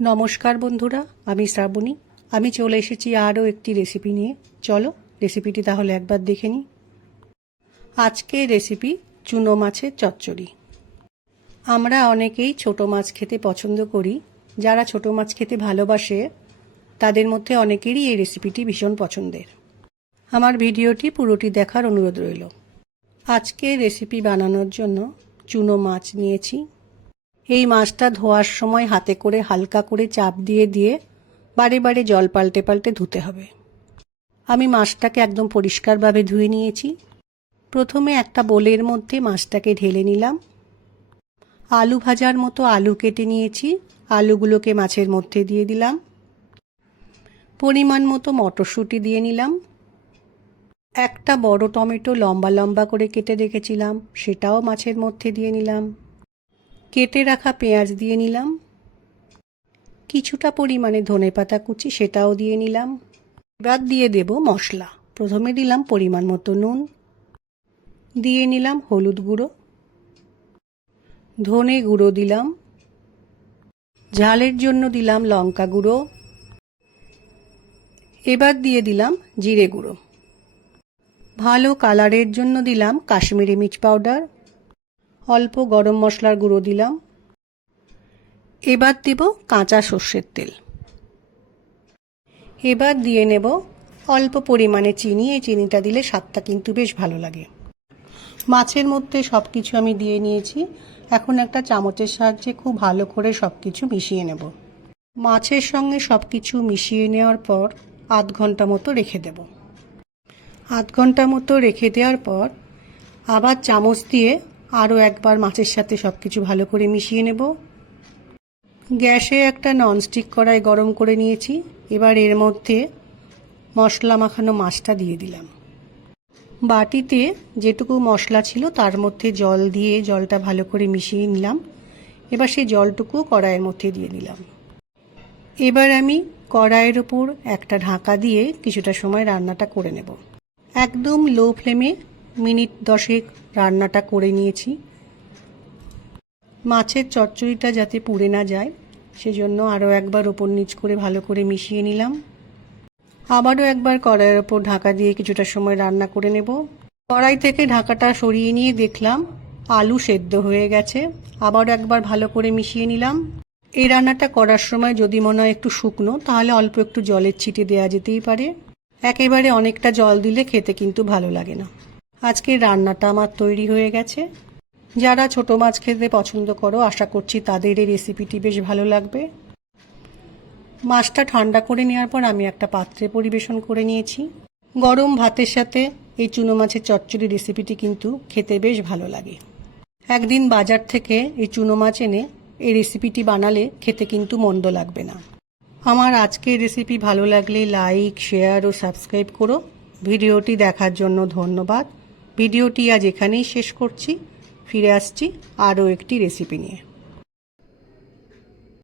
নমস্কার বন্ধুরা, আমি শ্রাবণী। আমি চলে এসেছি আরও একটি রেসিপি নিয়ে। চলো রেসিপিটি তাহলে একবার দেখে নিই। আজকের রেসিপি চুনো মাছের চচ্চড়ি। আমরা অনেকেই ছোট মাছ খেতে পছন্দ করি। যারা ছোট মাছ খেতে ভালোবাসে তাদের মধ্যে অনেকেরই এই রেসিপিটি ভীষণ পছন্দের। আমার ভিডিওটি পুরোটি দেখার অনুরোধ রইল। আজকে রেসিপি বানানোর জন্য চুনো মাছ নিয়েছি। এই মাছটা ধোয়ার সময় হাতে করে হালকা করে চাপ দিয়ে দিয়ে বারে বারে জল পাল্টে পাল্টে ধুতে হবে। আমি মাছটাকে একদম পরিষ্কারভাবে ধুয়ে নিয়েছি। প্রথমে একটা বোলের মধ্যে মাছটাকে ঢেলে নিলাম। আলু ভাজার মতো আলু কেটে নিয়েছি, আলুগুলোকে মাছের মধ্যে দিয়ে দিলাম। পরিমাণ মতো মটরশুঁটি দিয়ে নিলাম। একটা বড় টমেটো লম্বা লম্বা করে কেটে রেখেছিলাম, সেটাও মাছের মধ্যে দিয়ে নিলাম। কেটে রাখা পেঁয়াজ দিয়ে নিলাম। কিছুটা পরিমাণে ধনেপাতা কুচি, সেটাও দিয়ে নিলাম। এবার দিয়ে দেব মশলা। প্রথমে দিলাম পরিমাণ মতো নুন, দিয়ে নিলাম হলুদ গুঁড়ো, ধনে গুঁড়ো দিলাম, ঝালের জন্য দিলাম লঙ্কা গুঁড়ো। এবার দিয়ে দিলাম জিরে গুঁড়ো। ভালো কালারের জন্য দিলাম কাশ্মীরি মির্চ পাউডার। অল্প গরম মশলার গুঁড়ো দিলাম। এবার দেব কাঁচা সর্ষের তেল। এবার দিয়ে নেব অল্প পরিমাণে চিনি। এই চিনিটা দিলে স্বাদটা কিন্তু বেশ ভালো লাগে। মাছের মধ্যে সব কিছু আমি দিয়ে নিয়েছি। এখন একটা চামচের সাহায্যে খুব ভালো করে সব কিছু মিশিয়ে নেব। মাছের সঙ্গে সব কিছু মিশিয়ে নেওয়ার পর আধ ঘন্টা মতো রেখে দেব। আধ ঘন্টা মতো রেখে দেওয়ার পর আবার চামচ দিয়ে আরও একবার মাছের সাথে সব কিছু ভালো করে মিশিয়ে নেব। গ্যাসে একটা ননস্টিক কড়াই গরম করে নিয়েছি। এবার এর মধ্যে মশলা মাখানো মাছটা দিয়ে দিলাম। বাটিতে যেটুকু মশলা ছিল তার মধ্যে জল দিয়ে জলটা ভালো করে মিশিয়ে নিলাম। এবার সেই জলটুকু কড়াইয়ের মধ্যে দিয়ে দিলাম। এবার আমি কড়াইয়ের ওপর একটা ঢাকা দিয়ে কিছুটা সময় রান্নাটা করে নেব। একদম লো ফ্লেমে মিনিট 10 রান্নাটা করে নিয়েছি। মাছের চচ্চড়িটা যাতে পুড়ে না যায় সেজন্য আরও একবার ওপর নিচ করে ভালো করে মিশিয়ে নিলাম। আবারও একবার কড়াইয়ের ওপর ঢাকা দিয়ে কিছুটা সময় রান্না করে নেব। কড়াই থেকে ঢাকাটা সরিয়ে নিয়ে দেখলাম আলু সেদ্ধ হয়ে গেছে। আবারও একবার ভালো করে মিশিয়ে নিলাম। এই রান্নাটা করার সময় যদি মনে হয় একটু শুকনো, তাহলে অল্প একটু জলের ছিটে দেওয়া যেতেই পারে। একেবারে অনেকটা জল দিলে খেতে কিন্তু ভালো লাগে না। আজকের রান্নাটা আমার তৈরি হয়ে গেছে। যারা ছোট মাছ খেতে পছন্দ করো আশা করছি তাদের এই রেসিপিটি বেশ ভালো লাগবে। মাছটা ঠান্ডা করে নেওয়ার পর আমি একটা পাত্রে পরিবেশন করে নিয়েছি। গরম ভাতের সাথে এই চুনো মাছের চচ্চড়ি রেসিপিটি কিন্তু খেতে বেশ ভালো লাগে। একদিন বাজার থেকে এই চুনো মাছ এনে এই রেসিপিটি বানালে খেতে কিন্তু মন্দ লাগবে না। আমার আজকের রেসিপি ভালো লাগলে লাইক, শেয়ার ও সাবস্ক্রাইব করো। ভিডিওটি দেখার জন্য ধন্যবাদ। ভিডিওটি আজ এখানেই শেষ করছি। ফিরে আসছি আরও একটি রেসিপি নিয়ে।